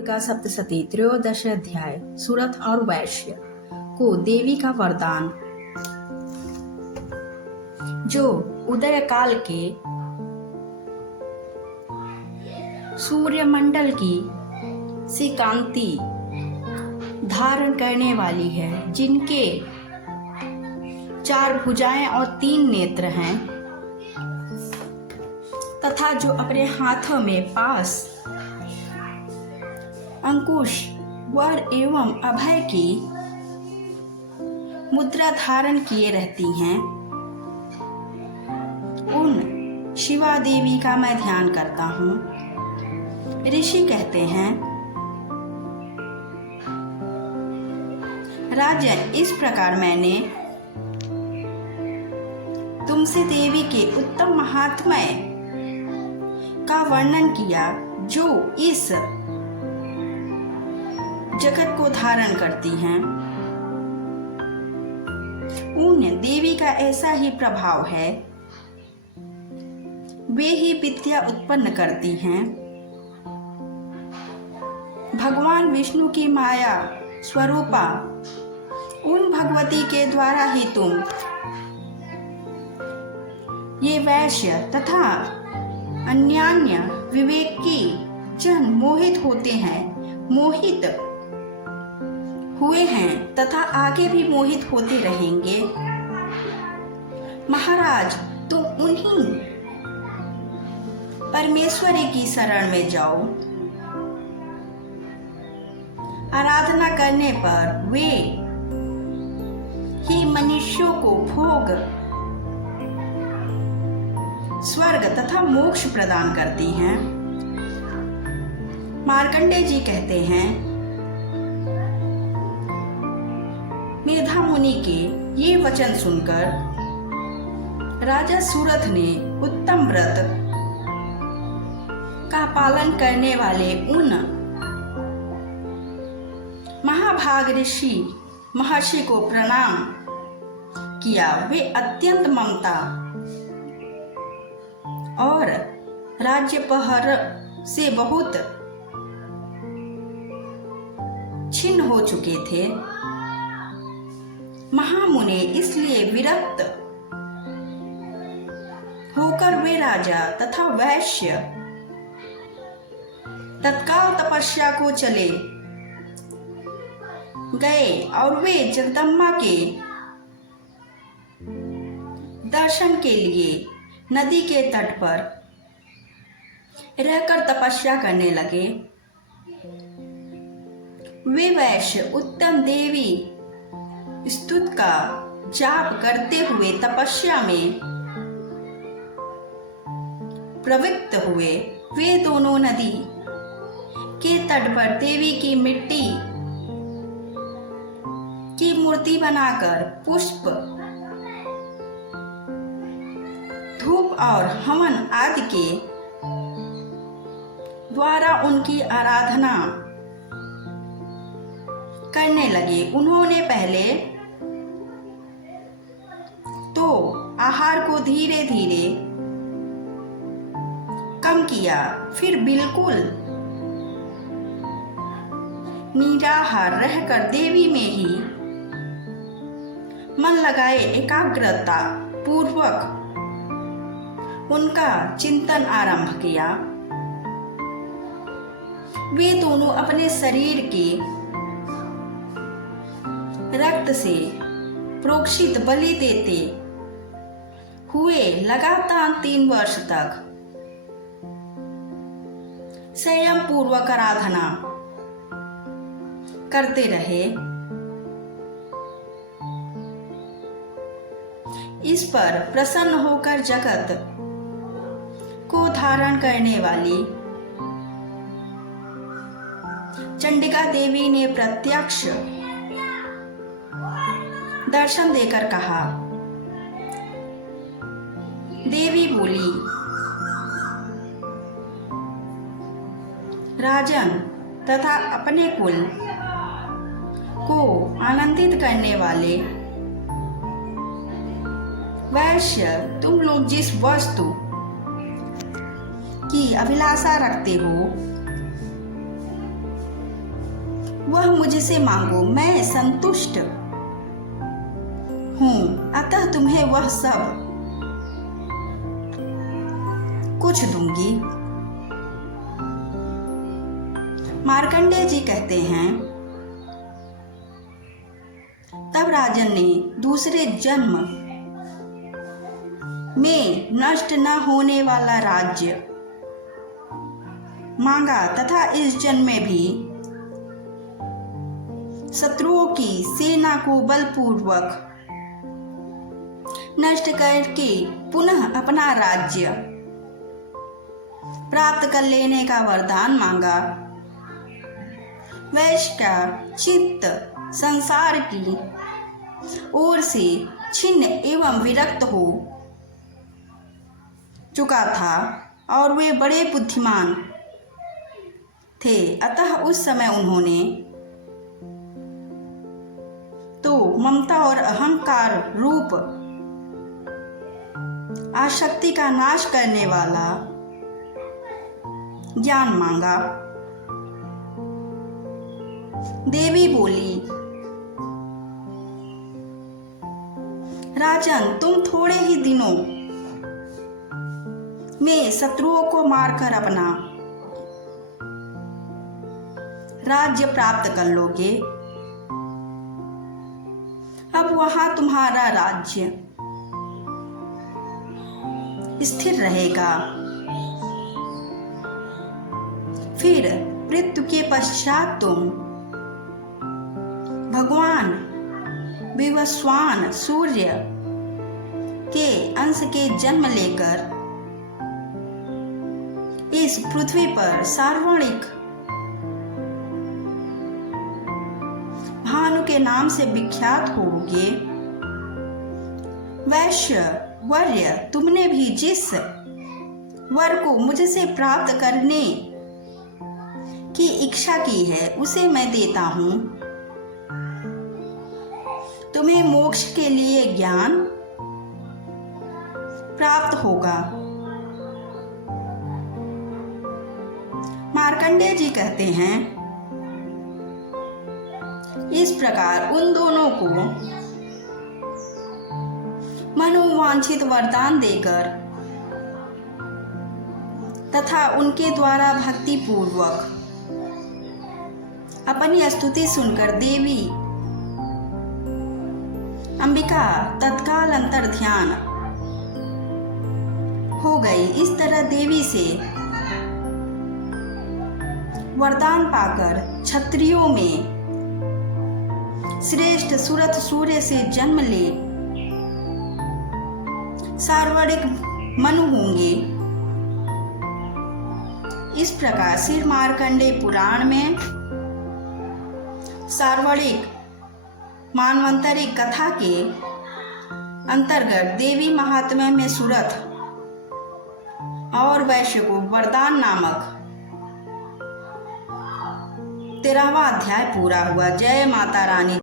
का सप्तशती त्रयोदश अध्याय। सूरत और वैश्य को देवी का वरदान। जो उदय काल के सूर्यमंडल की सी कांति धारण करने वाली है, जिनके 4 भुजाएं और 3 नेत्र हैं, तथा जो अपने हाथों में पास, अंकुश, वर एवं अभय की मुद्रा धारण किए रहती हैं, उन शिवा देवी का मैं ध्यान करता हूँ। ऋषि कहते हैं, राजन, इस प्रकार मैंने तुमसे देवी के उत्तम महात्म्य का वर्णन किया, जो इस जगत को धारण करती हैं। उन देवी का ऐसा ही प्रभाव है, वे ही विद्या उत्पन्न करती हैं। भगवान विष्णु की माया स्वरूपा उन भगवती के द्वारा ही तुम ये वैश्य तथा अन्यान्य विवेकी जन मोहित होते हैं, मोहित हुए हैं तथा आगे भी मोहित होते रहेंगे। महाराज, तुम उन्हीं परमेश्वरी की शरण में जाओ। आराधना करने पर वे ही मनुष्यों को भोग, स्वर्ग तथा मोक्ष प्रदान करती हैं। मार्कंडेय जी कहते हैं, मेधा मुनि के ये वचन सुनकर राजा सूरथ ने उत्तम व्रत का पालन करने वाले उन महाभाग ऋषि महर्षि को प्रणाम किया। वे अत्यंत ममता और राज्यपहर से बहुत छिन्न हो चुके थे। महामुनि इसलिए विरक्त होकर वे राजा तथा वैश्य तत्काल तपस्या को चले गए और वे जगदम्बा के दर्शन के लिए नदी के तट पर रहकर तपस्या करने लगे। वे वैश्य उत्तम देवी स्तुत का जाप करते हुए तपस्या में प्रवृत्त हुए। वे दोनों नदी के तट पर देवी की मिट्टी की मूर्ति बनाकर पुष्प, धूप और हवन आदि के द्वारा उनकी आराधना करने लगे। उन्होंने पहले तो आहार को धीरे धीरे कम किया, फिर बिल्कुल निराहार रहकर देवी में ही मन लगाए एकाग्रता पूर्वक उनका चिंतन आरंभ किया। वे दोनों अपने शरीर के रक्त से प्रोक्षित बलि देते हुए लगातार 3 वर्ष तक संयम पूर्वक आराधना करते रहे। इस पर प्रसन्न होकर जगत को धारण करने वाली चंडिका देवी ने प्रत्यक्ष दर्शन देकर कहा। देवी बोली, राजन तथा अपने कुल को आनंदित करने वाले वैश्य, तुम लोग जिस वस्तु की अभिलाषा रखते हो वह मुझसे मांगो, मैं संतुष्ट हूँ, अतः तुम्हें वह सब कुछ दूंगी। मार्कंडेय जी कहते हैं, तब राजन ने दूसरे जन्म में नष्ट न होने वाला राज्य मांगा तथा इस जन्म में भी शत्रुओं की सेना को बलपूर्वक नष्ट करके पुनः अपना राज्य प्राप्त कर लेने का वरदान मांगा। वैश्य का चित्त संसार की ओर से छिन्न एवं विरक्त हो चुका था और वे बड़े बुद्धिमान थे, अतः उस समय उन्होंने तो ममता और अहंकार रूप आसक्ति का नाश करने वाला ज्ञान मांगा। देवी बोली, राजन, तुम थोड़े ही दिनों में शत्रुओं को मारकर अपना राज्य प्राप्त कर लोगे। अब वहां तुम्हारा राज्य स्थिर रहेगा। फिर मृत्यु के पश्चात तुम भगवान विवस्वान सूर्य के अंश के जन्म लेकर इस पृथ्वी पर सार्वणिक भानु के नाम से विख्यात होगे। वैश्य वर्य, तुमने भी जिस वर को मुझसे प्राप्त करने की इच्छा की है उसे मैं देता हूं। तुम्हें मोक्ष के लिए ज्ञान प्राप्त होगा। मार्कंडेय जी कहते हैं, इस प्रकार उन दोनों को मनोवांछित वरदान देकर तथा उनके द्वारा भक्ति पूर्वक अपनी स्तुति सुनकर देवी अंबिका तत्काल अंतर ध्यान हो गई। इस तरह देवी से वरदान पाकर क्षत्रियों में श्रेष्ठ सुरथ सूर्य से जन्म ले सार्वणिक मनु होंगे। इस प्रकार श्री मार्कंडेय पुराण में सार्वणिक मानवंतरिक कथा के अंतर्गत देवी महात्म्य में सुरथ और वैश्य को वरदान नामक 13वां अध्याय पूरा हुआ। जय माता रानी।